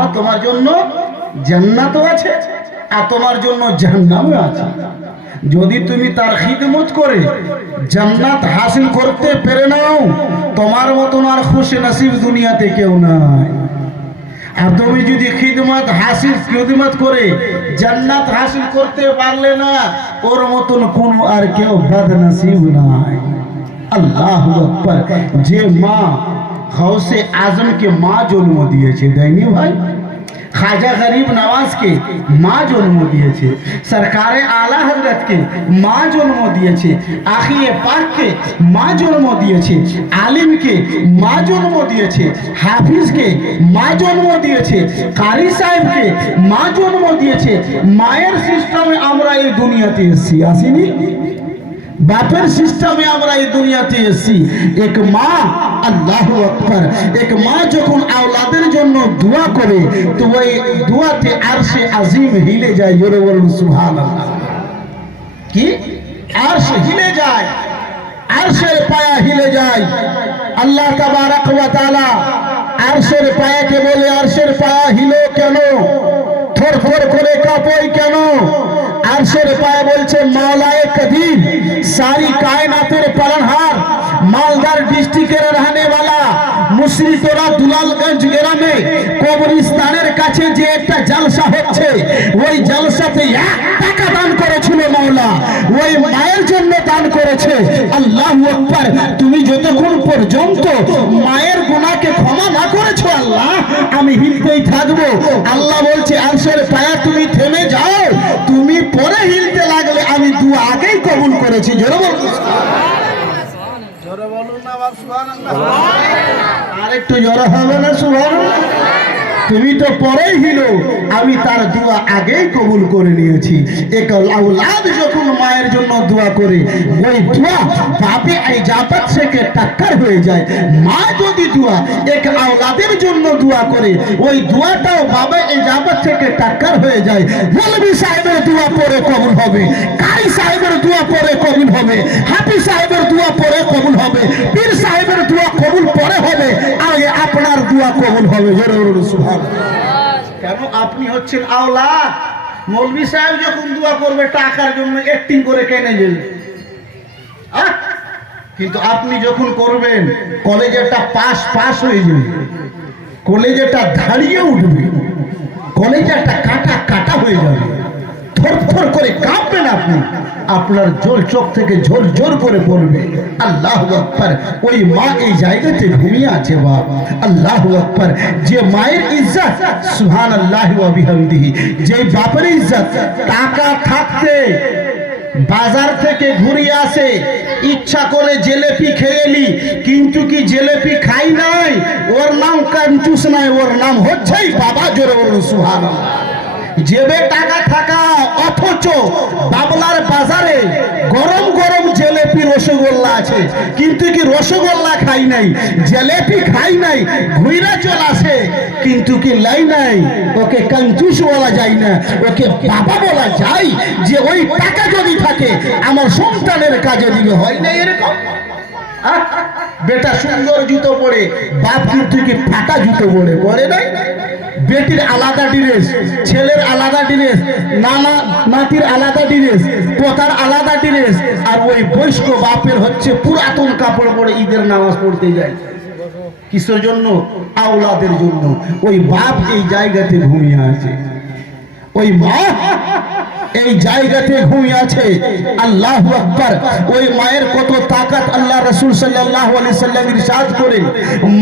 আর তোমার জন্য জান্নাতও আছে, আর তোমার জন্য আছে। যদি তুমি তার খিদমত করে জান্নাত হাসিল করতে পেরে নাও, তোমার মতন আর খুশি নাসিব দুনিয়াতে কেউ নাই। তুমি যদি খিদমত হাসিল, খিদমত করে জান্নাত হাসিল করতে পারলে না, ওর মতন কোনো আর কেউ বদনসিব নাই। আল্লাহ আকবার। যে মা গৌসে আজমকে মা জন্ম দিয়েছে, দেয়নি ভাই? খাজা গরিব নওয়াজকে মা জন্ম দিয়েছে, সরকারে আলা হজরতকে মা জন্ম দিয়েছে, আখিয়ে পাককে মা জন্ম দিয়েছে, আলিমকে মা জন্ম দিয়েছে, হাফিজকে মা জন্ম দিয়েছে, কারি সাহেবকে মা জন্ম দিয়েছে, মায়ের সিস্টেমে আমরা এই দুনিয়াতে এসেছি, আসিনি? বাপের সিস্টেমে আমরা এই দুনিয়াতে এসেছি। এক মা, আল্লাহ আকবার। এক মা যখন আওলাদের জন্য দোয়া করে, তো ওই দোয়াতে আরশে আজিম হিলে যায়, জোরে বলুন, সুবহানাল্লাহ। কি? আরশ হিলে যায়, আরশের পায়া হিলে যায়। আল্লাহ তাবারক ওয়া তাআলা আরশের পায়াকে বলে, আরশের পায়া হিলো কেন? থর থর করে কাঁপই কেন? আরশের উপায় বলছে মাওলায় কদির সারি কায়নাতের পালনহার। মালদার ডিস্ট্রিক্টের রাহনেওয়ালা মুশরিকরা দুলালগঞ্জ গ্রামে কবরিস্তানের কাছে যে একটা জলসা হচ্ছে, ওই জলসাতে এক টাকা দান করেছিল মাওলা। ওই মায়ের জন্য দান করেছে। আল্লাহ আকবার, তুমি যতক্ষণ পর্যন্ত মায়ের গুণাকে ক্ষমা না করেছ আল্লাহ, আমি হিলতেই থাকব। আল্লাহ বলছে আনসার পায়া তুমি থেমে যাও পরে হিলতে লাগলে আমি দু আগেই কবুল করেছি জোরে বলুন। জোরে বলুন না বাপ সুবহানাল্লাহ। আরেকটু জোরে হবে না সুবহানাল্লাহ। তুমি তো পরেই হিলো। আমি তার দোয়া আগেই কবুল করে নিয়েছি। যখন মায়ের জন্য দোয়া করে, ওই দোয়া বাপে এই জাপাত থেকে টাক্কার হয়ে যায়। মা যদি দোয়া এক আওলাদের জন্য দোয়া করে, ওই দোয়াটাও বাবা এই জাপাত থেকে টাক্কার হয়ে যায়। মৌলভী সাহেবের দোয়া পরে কবুল হবে, কারি সাহেবের দোয়া পরে কবুল হবে, হাফি সাহেবের দোয়া পরে কবুল হবে, পীর সাহেবের দোয়া কবুল পরে হবে। আগে আপনার দোয়া কবুল হবে। জোরে বলুন সুবহানাল্লাহ। কেন? আপনি হচ্ছেন আওলা মৌলভী সাহেব যখন দোয়া করবে, টাকার জন্য একটিং করে কেনে যাবে কিন্তু আপনি যখন করবেন, কলেজেরটা পাস পাস হয়ে যাবে। কলেজেরটা দাঁড়িয়ে উঠবে। কলেজেরটা কাটা কাটা হয়ে যাবে। থর থর করে কাঁপবেন আপনি। আপনার জল চোখ থেকে ঝোর ঝোর করে পড়বে। আল্লাহ আকবার, ওই মা এই জায়গাতে ঘুমিয়ে আছে বাপ। আল্লাহ আকবার, যে মায়ের ইজ্জত সুহান আল্লাহ বিহামদিহি, যে বাপের ইজ্জত, টাকা থাকতে বাজার থেকে ঘুরিয়ে আসে। ইচ্ছা করে জেলেপি খেয়েলি কিন্তু কি জেলেপি খাই নাই? ওর নাম কাঞ্চুস নাই, ওর নাম হচ্ছেই বাবা জোরে বলুন সুহান জেবে টাকা থাকা অথচ বাবলার বাজারে গরম গরম জেলেপি, রসগোল্লা আছে। কিন্তু কি রসগোল্লা খাই নাই? জেলেপি খাই নাই, ঘুইরা চল আসে। কিন্তু কি লাই নাই? ওকে কঞ্জুস বলা যায় না, ওকে বাবা বলা যায় যে ওই টাকা যদি থাকে, আমার সন্তানের কাজে দিলে হয় না এরকম। বেটা সুন্দর জুতো পরে, বাপ কিন্তু কি ফাটা জুতো পরে পরে নাই? বেটির আলাদা ড্রেস, ছেলের আলাদা ড্রেস, নানা নাতির আলাদা ড্রেস, পোতার আলাদা ড্রেস, আর ওই বৈষ্ণ বাপের হচ্ছে পুরাতন কাপড় পরে ঈদের নামাজ পড়তে যায়। কিসের জন্য? আওলাদের জন্য। ওই বাপ এই জায়গাতে ঘুমিয়ে আছে। ওই মা এই জায়গাতে ঘুমিয়ে আছে। আল্লাহ আকবার। ওই মায়ের কত তাকাত আল্লাহ রসুল সাল্লাহ আলাইহি সাল্লাম ইরশাদ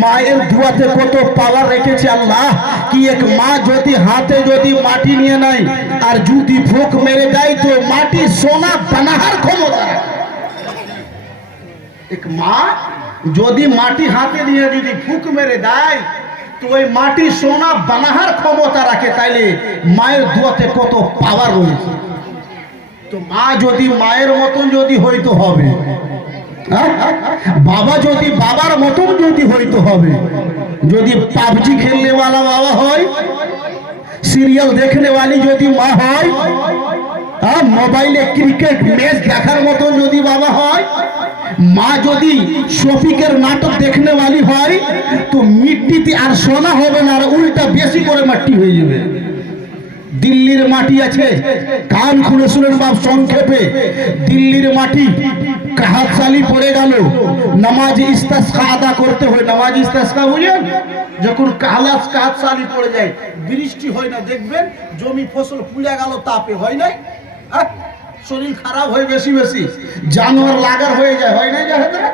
মায়ের দুয়াতে কত পাওয়ার রেখেছে আল্লাহ। কি এক মা যদি হাতে যদি মাটি নিয়ে নেয়, আর যদি ফুক মেরে দেয়, তো মাটি সোনা বানাহার ক্ষমতা। এক মা যদি মাটি হাতে নিয়ে যদি ফুক মেরে দেয় তো ওই মাটি সোনা বানাহার ক্ষমতা রাখে তাইলে মায়ের দুয়াতে কত পাওয়ার রয়েছে। তো মা যদি মায়ের মতন যদি হইতে হবে হ্যাঁ? বাবা যদি বাবার মতন যদি হইতে হবে, যদি পাবজি খেলনেওয়ালা বাবা হয়, সিরিয়াল দেখনেওয়ালি যদি মা হয়? হ্যাঁ? মোবাইলে ক্রিকেট ম্যাচ দেখার মতন যদি বাবা হয় মা যদি শফিকের নাটক দেখনে वाली হয় তো মিট্টিতে আর সোনা হবে না আর উল্টা বেশি করে মাটি হয়ে যাবে। দিল্লির মাটি আছে কান খুলে শুনেন বাপ সংক্ষেপে। দিল্লির মাটি কাহাত সালি পড়ে গেল? নামাজ ইস্তাসকা আদা করতে হয়। নামাজ ইস্তাসকা বুঝেন যখন কালাস কাহাতশালি পড়ে যায় বৃষ্টি হয় না দেখবেন? জমি ফসল পুড়ে গেল তাপে হয় নাই? আহ, শরীর খারাপ হয় বেশি বেশি। জানোয়ার লাগার হয়ে যায়, হয় জাহেদরা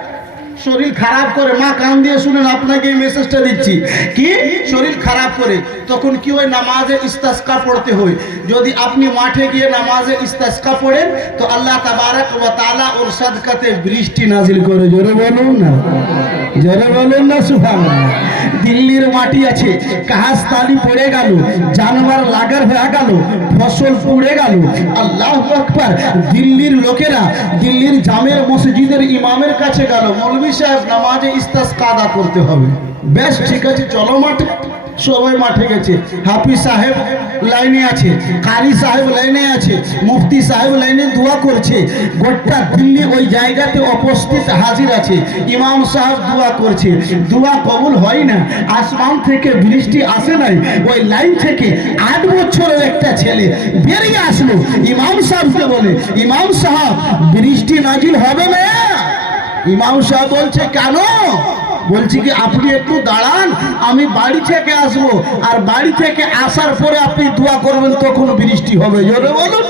শরীর খারাপ করে, মা কান দিয়ে শুনেন, আপনাকে এই মেসেজটা দিচ্ছি। কি? শরীর খারাপ করে। তখন কি হয়? নামাজে ইস্তাসকা পড়তে হয়। যদি আপনি মাঠে গিয়ে নামাজে ইস্তাসকা পড়েন, তো আল্লাহ তাবারক ওয়া তাআলা ওর সাদকাতে বৃষ্টি নাজিল করে। জোরে বলুন না। জোরে বলুন না সুফান দিল্লির মাটি আছে তালি পড়ে গেল, জানোয়ার লাগার হয়ে গেল, ফসল পুড়ে গেল। আল্লাহ দিল্লির লোকেরা, দিল্লির জামের মসজিদের ইমামের কাছে গেল। মৌলভী সাহেব নামাজে ইস্তাস কাদা করতে হবে। বেশ, ঠিক আছে, চলো মাঠে। সবাই মাঠে গেছে। হাফিজ সাহেব লাইনে আছে, কারি সাহেব লাইনে আছে, মুফতি সাহেব লাইনে দোয়া করছে। গোটা দিল্লি ওই জায়গাতে উপস্থিত হাজির আছে। ইমাম সাহেব দোয়া করছে। দোয়া কবুল হয় না, আসমান থেকে বৃষ্টি আসে নাই, ওই লাইন থেকে আট বছরের একটা ছেলে বেরিয়ে আসলো। ইমাম সাহেবকে বলে, ইমাম সাহেব, বৃষ্টি নাজিল হবে না? ইমাম সাহেব বলছে, কেন? বলছি কি, আপনি একটু দাঁড়ান, আমি বাড়ি থেকে আসব। আর বাড়ি থেকে আসার পরে আপনি দোয়া করবেন তখন বৃষ্টি হবে। জোরে বলুন।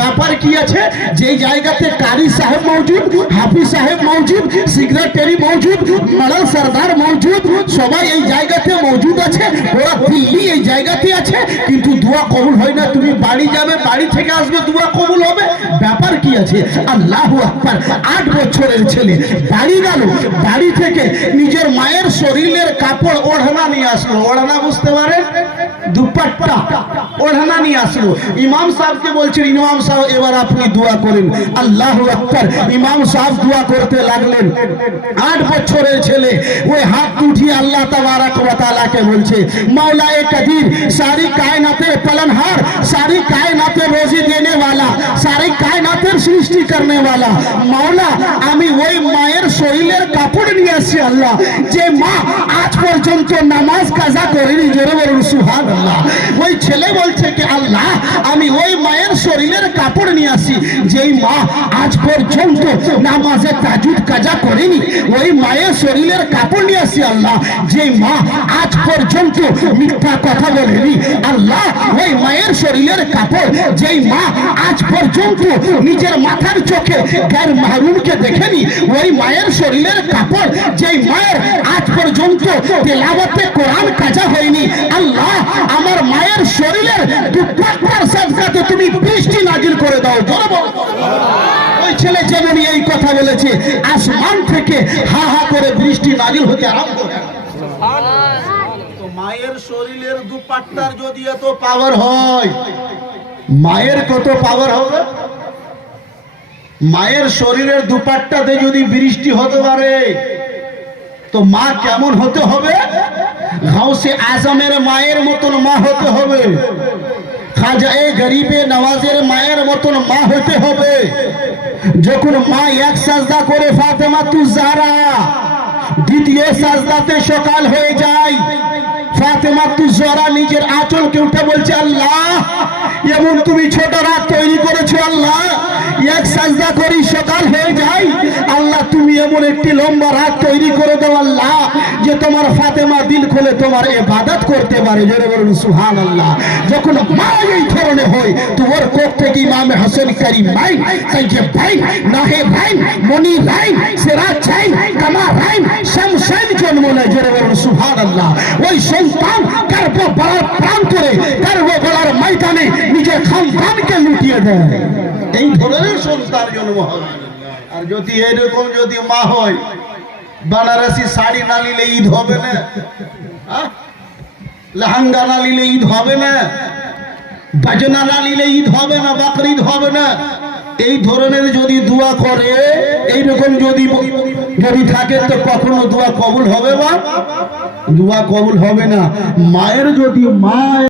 ব্যাপার কি আছে? যেই জায়গাতে কারি সাহেব মৌজুদ, হাফিজ সাহেব মৌজুদ সেক্রেটারি মৌজুদ মডাল সরদার মৌজুদ, সবাই এই জায়গাতে মৌজুদ আছে, ওরা দিল্লি এই জায়গাতে আছে, কিন্তু দোয়া কবুল হয় না, তুমি বাড়ি যাবে, বাড়ি থেকে আসবে, দোয়া কবুল হবে। ব্যাপার কি আছে? আল্লাহ আকবার, আট বছরের ছেলে, বাড়ি গেল, বাড়ি থেকে নিজের মায়ের শরীরের কাপড় ওড়না নিয়ে আসলো, ওড়না বুঝতে পারেন? দুপাট্টা ওড়না নিয়ে আসলো ইমাম সাহেবকে বলছেন ইমাম সাহেব এবার আপনি দোয়া করেন আল্লাহ আকবার ইমাম সাহেব দোয়া করতে লাগলেন আট বছরের ছেলে ওই হাত উঠিয়ে আল্লাহ তাবারক ওয়া তাআলাকে বলছে मौला ए कदीर सारी कायनाते पलनहार सारी कायनाते रोजी देने वाला सारी কায়নাতের সৃষ্টি করনে वाला মাওলা আমি ওই মায়ের শরীরের কাপড় নিয়ে আসছি আল্লাহ যে মা আজ পর্যন্ত নামাজ কাজা করেনি জোরে বলুন সুবহানাল্লাহ ওই ছেলে বলছে কি, আল্লাহ, আমি ওই মায়ের শরীরের কাপড় নিয়ে আসি। যেই মা আজ পর্যন্ত নামাজে তাজুদ কাজা করেনি, ওই মায়ের শরীরের কাপড় নিয়ে আসি, আল্লাহ। যেই মা আজ পর্যন্ত মিথ্যা কথা বলেনি, আল্লাহ, ওই মায়ের শরীরের কাপড়, যেই মা আজ পর্যন্ত নিজের মাথার চোখে গ্যার মাহরুমকে দেখেনি, ওই মায়ের শরীরের কাপড়, যেই মায়ের আজ পর্যন্ত তেলাওয়াতে কোরআন কাজা হয়নি, আল্লাহ আমার মায়ের শরীরের দুপাট্টার সাদকাতে তুমি বৃষ্টি নাজিল করে দাও জোরে ওই ছেলে যেমন এই কথা বলেছে আসমান থেকে হা হা করে বৃষ্টি নাজিল হতে আরম্ভ মায়ের শরীরের দুপাট্টার যদি এত পাওয়ার হয় মায়ের কত পাওয়ার হবে? মায়ের শরীরের দুপাট্টাতে যদি বৃষ্টি হতে পারে তো মা কেমন হতে হবে? ঘাউসে আজমের মায়ের মতন মা হতে হবে। খাজা এ গরিবে নওয়াজের মায়ের মতন মা হতে হবে। যখন মা এক সাজদা করে ফাতেমা তু জাহরা, দ্বিতীয় সাজদাতে সকাল হয়ে যায়। ফাতেমা তু জরা নিজের আঁচলকে উঠে বলছে, আল্লাহ, এমন তুমি ছোট রাত তৈরি সাজদা করি, সকাল হয়ে যায়। আল্লাহ, তুমি এমন একটি লম্বা রাত তৈরি করে দাও আল্লাহ, যে তোমার ফাতেমা দিল খুলে তোমার ইবাদত করতে পারে। জোরে বলুন সুহান আল্লাহ যখন মা এই ধরনের হয় তো ওর কোক থেকে ইমামে হাসান কারিম ভাই সাইকে ভাই নাহে ভাই মনি ভাই, সেরাজ চাই কামা ভাই শামশান জন্ম নেয়। জোরে বলুন সুহান আল্লাহ ওই সন্তান গর্ব বলার প্রাণ করে গর্ব বলার ময়দানে নিজের খানদানকে লুটিয়ে দেয়। এই ধরনের সন্তান জন্ম আর যদি এরকম যদি মা হয়, বানারসি শাড়ি না নিলে ঈদ হবে না? লেহেঙ্গা না নিলে ঈদ হবে না। বাজনা না নিলে ঈদ হবে না বাকরিদ হবে না। এই ধরনের যদি দোয়া করে, এইরকম যদি যদি থাকে তো কখনো দোয়া কবুল হবে বা দোয়া কবুল হবে না। মায়ের যদি মা